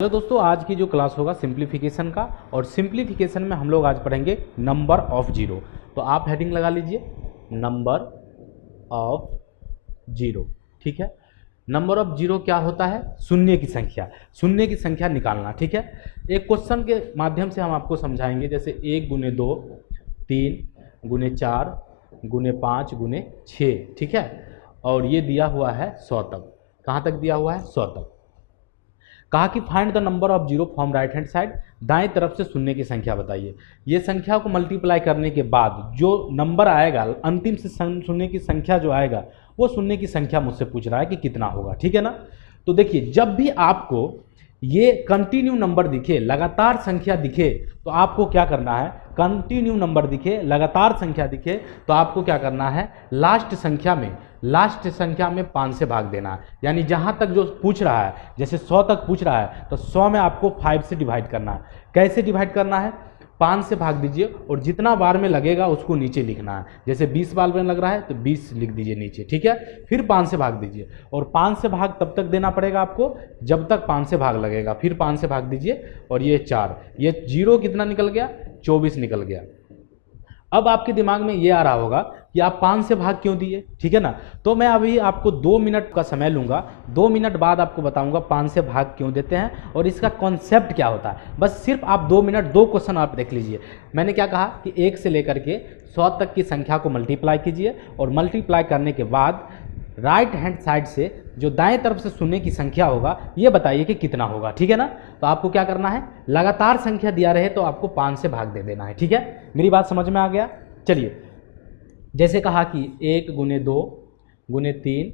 Hello दोस्तों, आज की जो क्लास होगा सिंप्लीफिकेशन का, और सिंप्लीफिकेशन में हम लोग आज पढ़ेंगे नंबर ऑफ जीरो। तो आप हेडिंग लगा लीजिए नंबर ऑफ जीरो। ठीक है, नंबर ऑफ जीरो क्या होता है? शून्य की संख्या, शून्य की संख्या निकालना। ठीक है, एक क्वेश्चन के माध्यम से हम आपको समझाएंगे, जैसे 1 गुने 2, 3 गुने 4 गुने 5 गुने 6। ठीक है, और ये दिया हुआ है 100 तक। कहाँ तक दिया हुआ है? 100 तक। कहा कि find the number of zero from right hand side, दाएं तरफ से शून्य की संख्या बताइए। ये संख्या को मल्टीप्लाई करने के बाद जो नंबर आएगा, अंतिम से शून्य की संख्या जो आएगा, वो शून्य की संख्या मुझसे पूछ रहा है कि कितना होगा। ठीक है ना? तो देखिए, जब भी आपको ये कंटिन्यू नंबर दिखे, लगातार संख्या दिखे, तो आपको क्या करना है? कंटिन्यू नंबर दिखे, लगातार संख्या दिखे, तो आपको क्या करना है? लास्ट संख्या में 5 से भाग देना है। यानी जहां तक जो पूछ रहा है, जैसे 100 तक पूछ रहा है, तो 100 में आपको 5 से डिवाइड करना है। कैसे डिवाइड करना है? 5 से भाग दीजिए, और जितना बार में लगेगा उसको नीचे लिखना है। जैसे 20 बार में लग रहा है तो 20 लिख दीजिए नीचे। ठीक है, फिर 5 से भाग दीजिए, और 5 से भाग तब तक देना पड़ेगा आपको जब तक 5 से भाग लगेगा। फिर 5 से भाग दीजिए, और ये 4, ये जीरो कितना निकल गया? 24 निकल गया। अब आपके दिमाग में ये आ रहा होगा कि आप 5 से भाग क्यों दिए? ठीक है ना? तो मैं अभी आपको 2 मिनट का समय लूंगा, 2 मिनट बाद आपको बताऊंगा 5 से भाग क्यों देते हैं और इसका कॉन्सेप्ट क्या होता है। बस सिर्फ आप 2 मिनट, 2 क्वेश्चन आप देख लीजिए। मैंने क्या कहा कि 1 से लेकर के 100 तक की संख्या को मल्टीप्लाई कीजिए, और मल्टीप्लाई करने के बाद राइट हैंड साइड से जो दाएं तरफ से शून्य की संख्या होगा, ये बताइए कि कितना होगा। ठीक है ना? तो आपको क्या करना है? लगातार संख्या दिया रहे तो आपको 5 से भाग दे देना है। ठीक है, मेरी बात समझ में आ गया? चलिए, जैसे कहा कि 1 गुने 2 गुने 3,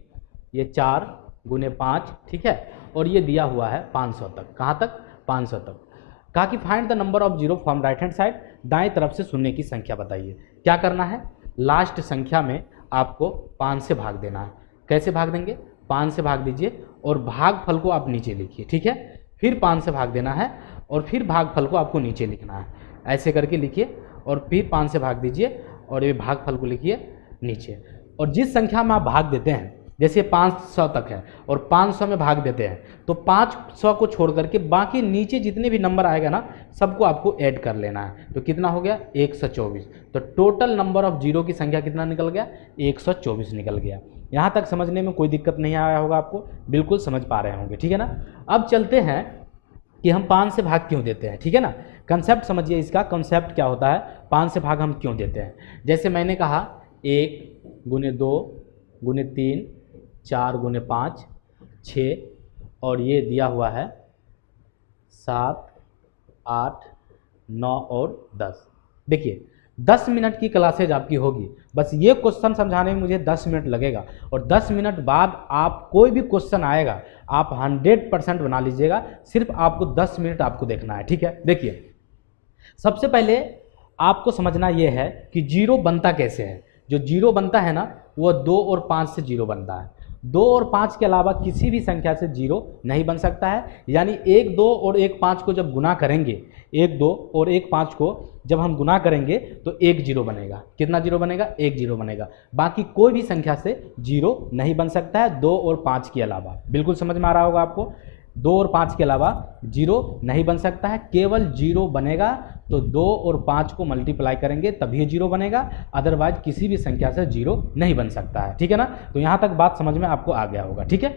ये 4 गुने 5। ठीक है, और ये दिया हुआ है 500 तक। कहाँ तक? 500 तक। कहा कि find the number of zero from right hand side, दाएं तरफ से शून्य की संख्या बताइए। क्या करना है? लास्ट संख्या में आपको 5 से भाग देना है। कैसे भाग देंगे? 5 से भाग दीजिए, और भागफल को आप नीचे लिखिए। ठीक है, फिर 5 से भाग देना है, और फिर भागफल को आपको नीचे लिखना है। ऐसे करके लिखिए, और फिर 5 से भाग दीजिए, और ये भागफल को लिखिए नीचे। और जिस संख्या में आप भाग देते हैं, जैसे 500 तक है और 500 में भाग देते हैं, तो 500 को छोड़ करके बाकी नीचे जितने भी नंबर आएगा ना, सबको आपको ऐड कर लेना है। तो कितना हो गया? 124। तो टोटल नंबर ऑफ जीरो की संख्या कितना निकल गया? 124 निकल गया। यहाँ तक समझने में कोई दिक्कत नहीं आया होगा आपको, बिल्कुल समझ पा रहे होंगे। ठीक है ना? अब चलते हैं कि हम 5 से भाग क्यों देते हैं। ठीक है ना? कंसेप्ट समझिए, इसका कंसेप्ट क्या होता है, 5 से भाग हम क्यों देते हैं। जैसे मैंने कहा 1 गुने 2 गुने 3, 4 गुने 5, 6, और ये दिया हुआ है 7, 8, 9 और 10। देखिए, 10 मिनट की क्लासेज आपकी होगी, बस ये क्वेश्चन समझाने में मुझे 10 मिनट लगेगा, और 10 मिनट बाद आप कोई भी क्वेश्चन आएगा आप 100% बना लीजिएगा। सिर्फ आपको 10 मिनट आपको देखना है। ठीक है, देखिए, सबसे पहले आपको समझना यह है कि जीरो बनता कैसे है। जो जीरो बनता है ना, वो 2 और 5 से जीरो बनता है। 2 और 5 के अलावा किसी भी संख्या से जीरो नहीं बन सकता है। यानी 1, 2 और 1, 5 को जब गुना करेंगे, 1, 2 और 1, 5 को जब हम गुना करेंगे तो 1 जीरो बनेगा। कितना जीरो बनेगा? 1 जीरो बनेगा। बाकी कोई भी संख्या से जीरो नहीं बन सकता है 2 और 5 के अलावा। बिल्कुल समझ में आ रहा होगा आपको? 2 और 5 के अलावा जीरो नहीं बन सकता है। केवल जीरो बनेगा तो 2 और 5 को मल्टीप्लाई करेंगे तभी जीरो बनेगा, अदरवाइज किसी भी संख्या से जीरो नहीं बन सकता है। ठीक है ना? तो यहाँ तक बात समझ में आपको आ गया होगा। ठीक है,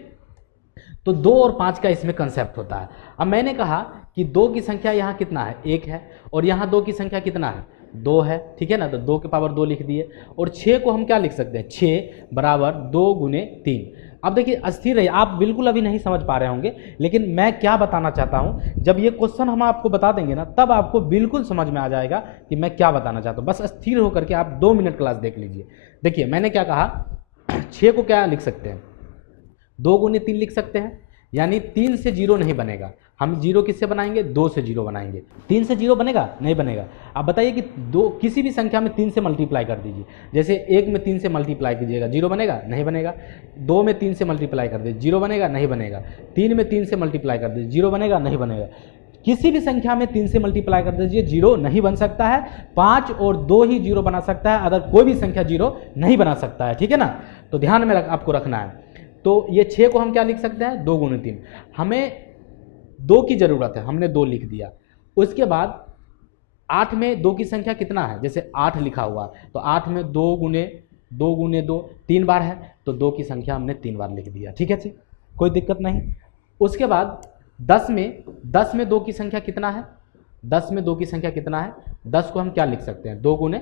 तो 2 और 5 का इसमें कंसेप्ट होता है। अब मैंने कहा कि 2 की संख्या यहाँ कितना है? 1 है, और यहाँ 2 की संख्या कितना है? 2 है। ठीक है ना? तो 2 के पावर 2 लिख दिए, और 6 को हम क्या लिख सकते हैं? 6 बराबर 2 गुने 3। अब देखिए, अस्थिर रहिए, आप बिल्कुल अभी नहीं समझ पा रहे होंगे, लेकिन मैं क्या बताना चाहता हूँ, जब ये क्वेश्चन हम आपको बता देंगे ना, तब आपको बिल्कुल समझ में आ जाएगा कि मैं क्या बताना चाहता हूँ। बस अस्थिर होकर के आप 2 मिनट क्लास देख लीजिए। देखिए, मैंने क्या कहा, 6 को क्या लिख सकते हैं? 2 गुने 3 लिख सकते हैं, यानी 3 से जीरो नहीं बनेगा। हम जीरो किससे बनाएंगे? 2 से जीरो बनाएंगे। 3 से जीरो बनेगा? नहीं बनेगा। आप बताइए कि 2 किसी भी संख्या में 3 से मल्टीप्लाई कर दीजिए। जैसे 1 में 3 से मल्टीप्लाई कीजिएगा, जीरो बनेगा? नहीं बनेगा। 2 में 3 से मल्टीप्लाई कर दीजिए, जीरो बनेगा? नहीं बनेगा। 3 में 3 से मल्टीप्लाई कर दीजिए, जीरो बनेगा? नहीं बनेगा। किसी भी संख्या में 3 से मल्टीप्लाई कर दीजिए, जीरो नहीं बन सकता है। 5 और 2 ही जीरो बना सकता है, अदर कोई भी संख्या जीरो नहीं बना सकता है। ठीक है ना? तो ध्यान में आपको रखना है। तो ये 6 को हम क्या लिख सकते हैं? 2 गुने 3। हमें 2 की ज़रूरत है, हमने 2 लिख दिया। उसके बाद 8 में 2 की संख्या कितना है, जैसे 8 लिखा हुआ है तो 8 में 2 गुने 2 3 बार है, तो 2 की संख्या हमने 3 बार लिख दिया। ठीक है जी, कोई दिक्कत नहीं। उसके बाद 10 में 2 की संख्या कितना है, 10 में 2 की संख्या कितना है, 10 को हम क्या लिख सकते हैं, 2 गुने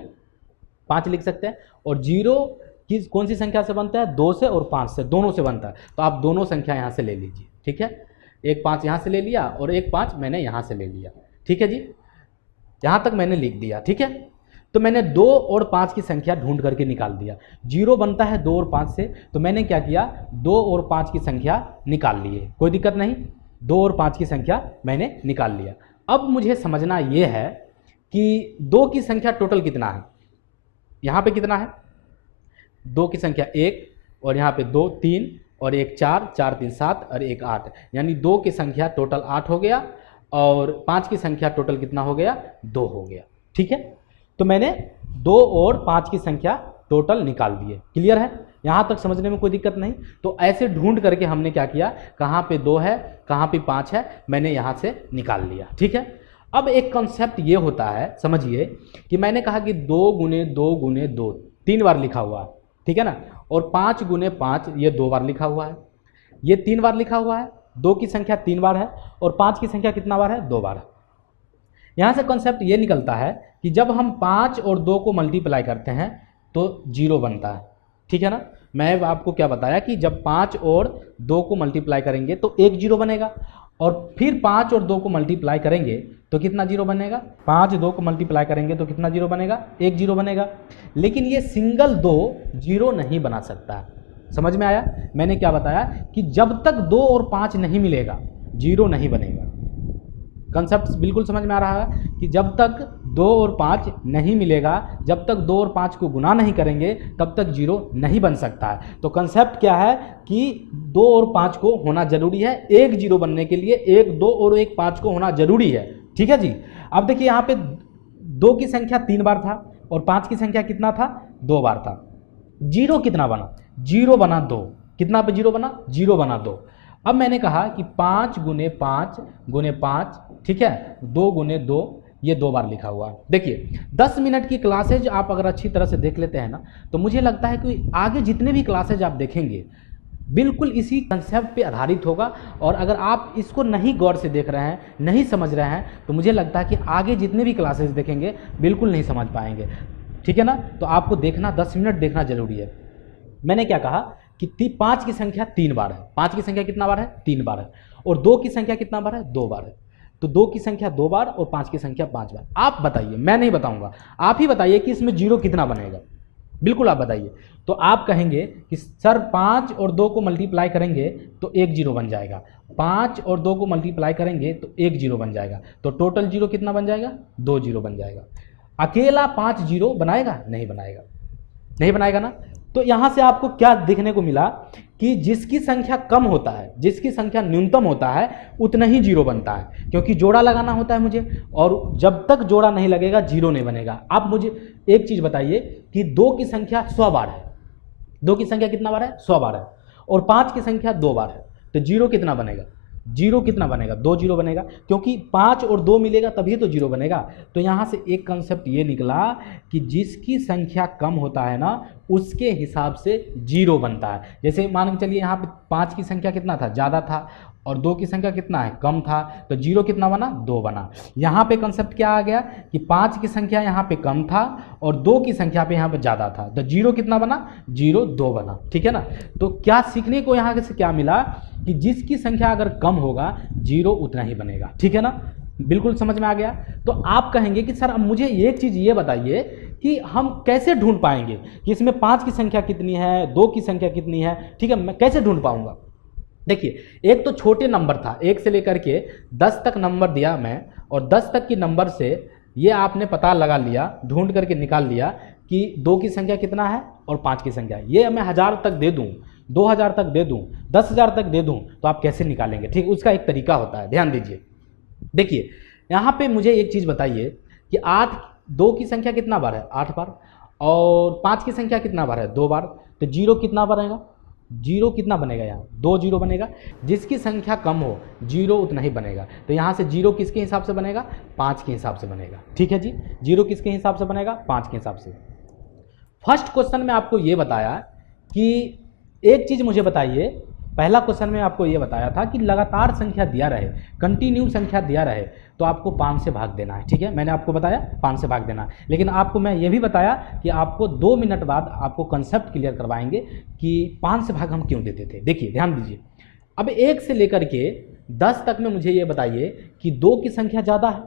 5 लिख सकते हैं। और 0 की कौन सी संख्या से बनता है, 2 से और 5 से, दोनों से बनता है। तो आप दोनों संख्या यहाँ से ले लीजिए। ठीक है, एक 5 यहाँ से ले लिया और एक 5 मैंने यहाँ से ले लिया। ठीक है जी, यहाँ तक मैंने लिख दिया। ठीक है, तो मैंने 2 और 5 की संख्या ढूंढ करके निकाल दिया। 0 बनता है 2 और 5 से, तो मैंने क्या किया, 2 और 5 की संख्या निकाल लिए, कोई दिक्कत नहीं। 2 और 5 की संख्या मैंने निकाल लिया। अब मुझे समझना ये है कि 2 की संख्या टोटल कितना है, यहाँ पे कितना है, 2 की संख्या 1 और यहाँ पे 2 3 और 1 4 4 3 7 और 1 8, यानी 2 की संख्या टोटल 8 हो गया और 5 की संख्या टोटल कितना हो गया, 2 हो गया। ठीक है, तो मैंने 2 और 5 की संख्या टोटल निकाल दिए। क्लियर है, यहाँ तक समझने में कोई दिक्कत नहीं। तो ऐसे ढूंढ करके हमने क्या किया, कहाँ पे 2 है कहाँ पे 5 है, मैंने यहाँ से निकाल लिया। ठीक है, अब एक कॉन्सेप्ट ये होता है, समझिए कि मैंने कहा कि 2 गुने 2 गुने 2 3 बार लिखा हुआ है, ठीक है ना, और 5 गुने 5 ये 2 बार लिखा हुआ है, ये 3 बार लिखा हुआ है। 2 की संख्या 3 बार है और 5 की संख्या कितना बार है, 2 बार है। यहाँ से कॉन्सेप्ट ये निकलता है कि जब हम 5 और 2 को मल्टीप्लाई करते हैं तो 0 बनता है। ठीक है ना, मैं आपको क्या बताया कि जब 5 और 2 को मल्टीप्लाई करेंगे तो एक 0 बनेगा, और फिर 5 और 2 को मल्टीप्लाई करेंगे तो कितना 0 बनेगा, 5 2 को मल्टीप्लाई करेंगे तो कितना 0 बनेगा, एक 0 बनेगा। लेकिन ये सिंगल 2 0 नहीं बना सकता। समझ में आया, मैंने क्या बताया कि जब तक 2 और 5 नहीं मिलेगा 0 नहीं बनेगा। कंसेप्ट बिल्कुल समझ में आ रहा है कि जब तक 2 और 5 नहीं मिलेगा, जब तक 2 और 5 को गुना नहीं करेंगे तब तक 0 नहीं बन सकता है। तो कंसेप्ट क्या है कि 2 और 5 को होना जरूरी है, एक 0 बनने के लिए एक 2 और एक 5 को होना जरूरी है। ठीक है जी, अब देखिए यहाँ पे 2 की संख्या 3 बार था और 5 की संख्या कितना था, 2 बार था। 0 कितना बना, 0 बना 2, कितना पे 0 बना, 0 बना 2। अब मैंने कहा कि 5 गुने 5 गुने 5, ठीक है, 2 गुने 2, ये 2 बार लिखा हुआ है। देखिए 10 मिनट की क्लासेज आप अगर अच्छी तरह से देख लेते हैं ना, तो मुझे लगता है कि आगे जितने भी क्लासेज आप देखेंगे बिल्कुल इसी कंसेप्ट पे आधारित होगा। और अगर आप इसको नहीं गौर से देख रहे हैं, नहीं समझ रहे हैं, तो मुझे लगता है कि आगे जितने भी क्लासेज देखेंगे बिल्कुल नहीं समझ पाएंगे। ठीक है ना, तो आपको देखना 10 मिनट देखना जरूरी है। मैंने क्या कहा कि 5 की संख्या 3 बार है, 5 की संख्या कितना बार है, 3 बार है, और 2 की संख्या कितना बार है, 2 बार है। तो 2 की संख्या 2 बार और 5 की संख्या 5 बार। आप बताइए, मैं नहीं बताऊंगा, आप ही बताइए कि इसमें 0 कितना बनेगा, बिल्कुल आप बताइए। तो आप कहेंगे कि सर 5 और 2 को मल्टीप्लाई करेंगे तो एक 0 बन जाएगा, 5 और 2 को मल्टीप्लाई करेंगे तो एक 0 बन जाएगा, तो टोटल 0 कितना बन जाएगा, 2 0 बन जाएगा। अकेला 5 0 बनाएगा, नहीं बनाएगा, नहीं बनाएगा ना। तो यहाँ से आपको क्या देखने को मिला कि जिसकी संख्या कम होता है, जिसकी संख्या न्यूनतम होता है, उतना ही 0 बनता है, क्योंकि जोड़ा लगाना होता है मुझे, और जब तक जोड़ा नहीं लगेगा 0 नहीं बनेगा। आप मुझे एक चीज़ बताइए कि 2 की संख्या 100 बार है, 2 की संख्या कितना बार है, 100 बार है, और 5 की संख्या 2 बार है, तो 0 कितना बनेगा, 0 कितना बनेगा, 2 0 बनेगा, क्योंकि 5 और 2 मिलेगा तभी तो 0 बनेगा। तो यहाँ से एक कंसेप्ट ये निकला कि जिसकी संख्या कम होता है ना, उसके हिसाब से 0 बनता है। जैसे मान के चलिए यहाँ पे 5 की संख्या कितना था, ज़्यादा था, और 2 की संख्या कितना है, कम था, तो 0 कितना बना, 2 बना। यहाँ पे कंसेप्ट क्या आ गया कि 5 की संख्या यहाँ पे कम था और 2 की संख्या पे यहाँ पे ज़्यादा था, तो 0 कितना बना, 0 2 बना। ठीक है ना, तो क्या सीखने को यहाँ से क्या मिला कि जिसकी संख्या अगर कम होगा 0 उतना ही बनेगा। ठीक है ना, बिल्कुल समझ में आ गया। तो आप कहेंगे कि सर अब मुझे एक चीज़ ये बताइए कि हम कैसे ढूंढ पाएंगे कि इसमें 5 की संख्या कितनी है, 2 की संख्या कितनी है। ठीक है, मैं कैसे ढूंढ पाऊंगा। देखिए, एक तो छोटे नंबर था, 1 से लेकर के 10 तक नंबर दिया मैं, और 10 तक की नंबर से ये आपने पता लगा लिया, ढूंढ करके निकाल लिया कि 2 की संख्या कितना है और 5 की संख्या। ये मैं 1000 तक दे दूँ, 2000 तक दे दूँ, 10,000 तक दे दूँ, तो आप कैसे निकालेंगे। ठीक, उसका एक तरीका होता है, ध्यान दीजिए। देखिए यहाँ पे मुझे एक चीज़ बताइए कि 2 की संख्या कितना बार है, 8 बार, और 5 की संख्या कितना बार है, 2 बार, तो 0 कितना बनेगा, जीरो कितना बनेगा, यहाँ 2 जीरो बनेगा। जिसकी संख्या कम हो जीरो उतना ही बनेगा। तो यहाँ से जीरो किसके हिसाब से बनेगा, 5 के हिसाब से बनेगा। ठीक है जी, जीरो किसके हिसाब से बनेगा, 5 के हिसाब से। फर्स्ट क्वेश्चन में आपको ये बताया कि एक चीज़ मुझे बताइए, पहला क्वेश्चन में आपको ये बताया था कि लगातार संख्या दिया रहे, कंटिन्यू संख्या दिया रहे तो आपको 5 से भाग देना है। ठीक है, मैंने आपको बताया 5 से भाग देना है, लेकिन आपको मैं ये भी बताया कि आपको 2 मिनट बाद आपको कंसेप्ट क्लियर करवाएंगे कि 5 से भाग हम क्यों देते थे। देखिए ध्यान दीजिए, अब 1 से लेकर के 10 तक में मुझे ये बताइए कि 2 की संख्या ज़्यादा है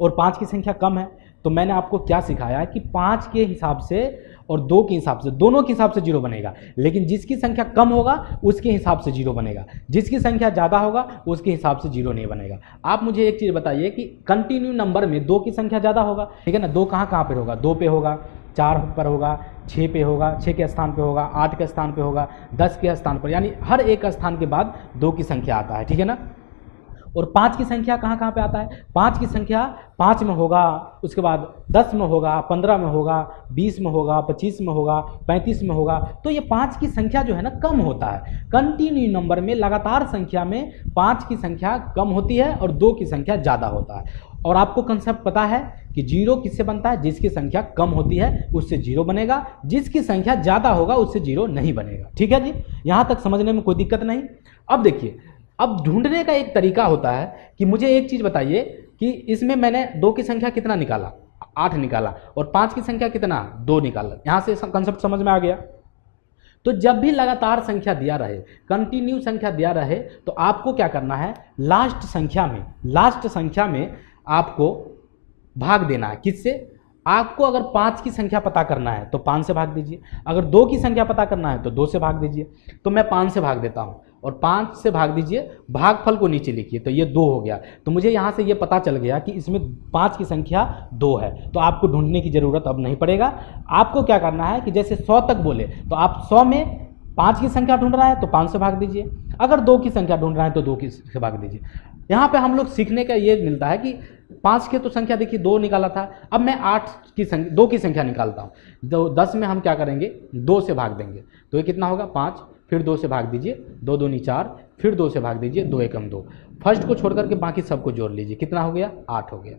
और 5 की संख्या कम है। तो मैंने आपको क्या सिखाया कि 5 के हिसाब से और 2 के हिसाब से, दोनों के हिसाब से जीरो बनेगा, लेकिन जिसकी संख्या कम होगा उसके हिसाब से जीरो बनेगा, जिसकी संख्या ज़्यादा होगा उसके हिसाब से जीरो नहीं बनेगा। आप मुझे एक चीज़ बताइए कि कंटिन्यू नंबर में 2 की संख्या ज़्यादा होगा, ठीक है ना, 2 कहाँ पर होगा, 2 पे होगा, 4 पर होगा, 6 पे होगा, 6 के स्थान पे होगा, 8 के स्थान पे होगा, 10 के स्थान पर, यानी हर एक स्थान के बाद 2 की संख्या आता है। ठीक है ना, और 5 की संख्या कहाँ कहाँ पे आता है, 5 की संख्या 5 में होगा, उसके बाद 10 में होगा, 15 में होगा, 20 में होगा, 25 में होगा, 35 में होगा। तो ये 5 की संख्या जो है ना कम होता है। कंटिन्यू नंबर में, लगातार संख्या में 5 की संख्या कम होती है और 2 की संख्या ज़्यादा होता है। और आपको कंसेप्ट पता है कि जीरो किससे बनता है, जिसकी संख्या कम होती है उससे जीरो बनेगा, जिसकी संख्या ज़्यादा होगा उससे जीरो नहीं बनेगा। ठीक है जी, यहाँ तक समझने में कोई दिक्कत नहीं। अब देखिए, अब ढूंढने का एक तरीका होता है कि मुझे एक चीज़ बताइए कि इसमें मैंने 2 की संख्या कितना निकाला, 8 निकाला, और 5 की संख्या कितना, 2 निकाला। यहाँ से कंसेप्ट समझ में आ गया। तो जब भी लगातार संख्या दिया रहे, कंटिन्यू संख्या दिया रहे, तो आपको क्या करना है, लास्ट संख्या में आपको भाग देना है। किससे, आपको अगर 5 की संख्या पता करना है तो 5 से भाग दीजिए, अगर 2 की संख्या पता करना है तो 2 से भाग दीजिए। तो मैं 5 से भाग देता हूँ और 5 से भाग दीजिए, भागफल को नीचे लिखिए, तो ये 2 हो गया। तो मुझे यहाँ से ये पता चल गया कि इसमें 5 की संख्या 2 है, तो आपको ढूंढने की ज़रूरत अब नहीं पड़ेगा। आपको क्या करना है कि जैसे 100 तक बोले तो आप 100 में 5 की संख्या ढूंढ रहा है तो 5 से भाग दीजिए, अगर 2 की संख्या ढूंढ रहा है तो 2 की से भाग दीजिए। यहाँ पे हम लोग सीखने का ये मिलता है कि 5 की तो संख्या देखिए 2 निकाला था, अब मैं 2 की संख्या निकालता हूँ। 10 में हम क्या करेंगे, 2 से भाग देंगे, तो ये कितना होगा 5, फिर 2 से भाग दीजिए, 2 दूनी 4, फिर 2 से भाग दीजिए, 2 एकम 2, फर्स्ट को छोड़ करके बाकी सबको जोड़ लीजिए, कितना हो गया, 8 हो गया।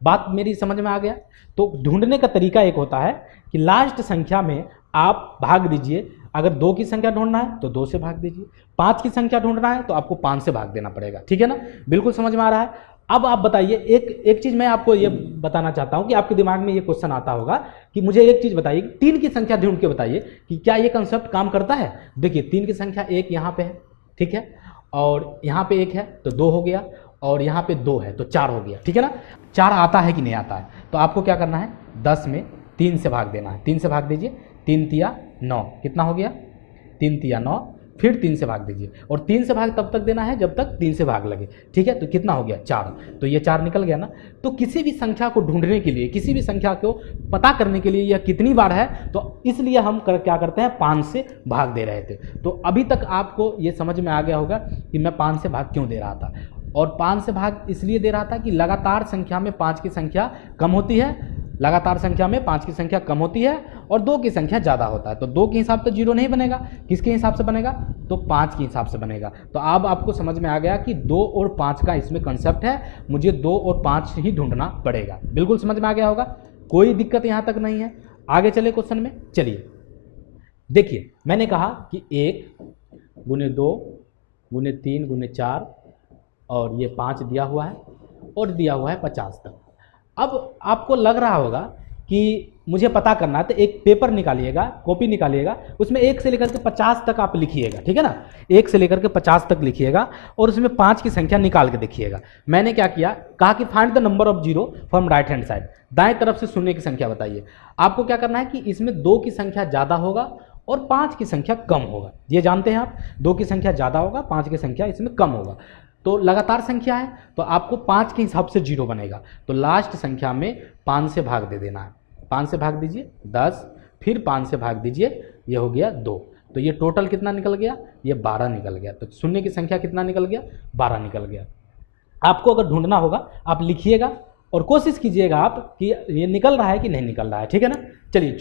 बात मेरी समझ में आ गया। तो ढूंढने का तरीका एक होता है कि लास्ट संख्या में आप भाग दीजिए, अगर 2 की संख्या ढूंढना है तो 2 से भाग दीजिए, 5 की संख्या ढूंढना है तो आपको 5 से भाग देना पड़ेगा। ठीक है ना, बिल्कुल समझ में आ रहा है। अब आप बताइए, एक चीज़ मैं आपको ये बताना चाहता हूँ कि आपके दिमाग में ये क्वेश्चन आता होगा कि मुझे एक चीज़ बताइए, 3 की संख्या ढूंढ के बताइए कि क्या ये कंसेप्ट काम करता है। देखिए 3 की संख्या 1 यहाँ पे है, ठीक है, और यहाँ पे 1 है तो 2 हो गया, और यहाँ पे 2 है तो 4 हो गया। ठीक है ना, 4 आता है कि नहीं आता है, तो आपको क्या करना है, 10 में 3 से भाग देना है। 3 से भाग दीजिए, 3 तिया 9, कितना हो गया, 3 तिया 9, फिर 3 से भाग दीजिए, और 3 से भाग तब तक देना है जब तक 3 से भाग लगे। ठीक है, तो कितना हो गया, 4, तो ये 4 निकल गया ना। तो किसी भी संख्या को ढूंढने के लिए, किसी भी संख्या को पता करने के लिए यह कितनी बार है, तो इसलिए हम क्या करते हैं, 5 से भाग दे रहे थे। तो अभी तक आपको ये समझ में आ गया होगा कि मैं 5 से भाग क्यों दे रहा था, और 5 से भाग इसलिए दे रहा था कि लगातार संख्या में 5 की संख्या कम होती है, लगातार संख्या में 5 की संख्या कम होती है और 2 की संख्या ज़्यादा होता है। तो 2 के हिसाब से जीरो नहीं बनेगा, किसके हिसाब से बनेगा, तो 5 के हिसाब से बनेगा। तो अब आपको समझ में आ गया कि 2 और 5 का इसमें कंसेप्ट है, मुझे 2 और 5 ही ढूंढना पड़ेगा। बिल्कुल समझ में आ गया होगा, कोई दिक्कत यहाँ तक नहीं है। आगे चले क्वेश्चन में, चलिए देखिए, मैंने कहा कि 1 गुने 2 गुने 3 गुने 4 और ये 5 दिया हुआ है और दिया हुआ है 50 तक। अब आपको लग रहा होगा कि मुझे पता करना है, तो एक पेपर निकालिएगा, कॉपी निकालिएगा, उसमें 1 से लेकर के 50 तक आप लिखिएगा। ठीक है ना, 1 से लेकर के 50 तक लिखिएगा और उसमें 5 की संख्या निकाल के देखिएगा। मैंने क्या किया, कहा कि find the number of zero from right hand side, दाएं तरफ से शून्य की संख्या बताइए। आपको क्या करना है कि इसमें 2 की संख्या ज़्यादा होगा और 5 की संख्या कम होगा, ये जानते हैं आप, 2 की संख्या ज़्यादा होगा, 5 की संख्या इसमें कम होगा। तो लगातार संख्या है तो आपको 5 के हिसाब से जीरो बनेगा, तो लास्ट संख्या में 5 से भाग दे देना है। 5 से भाग दीजिए 10, फिर 5 से भाग दीजिए, ये हो गया 2, तो ये टोटल कितना निकल गया, ये 12 निकल गया। तो शून्य की संख्या कितना निकल गया, 12 निकल गया। आपको अगर ढूंढना होगा आप लिखिएगा और कोशिश कीजिएगा आप कि ये निकल रहा है कि नहीं निकल रहा है। ठीक है ना, चलिए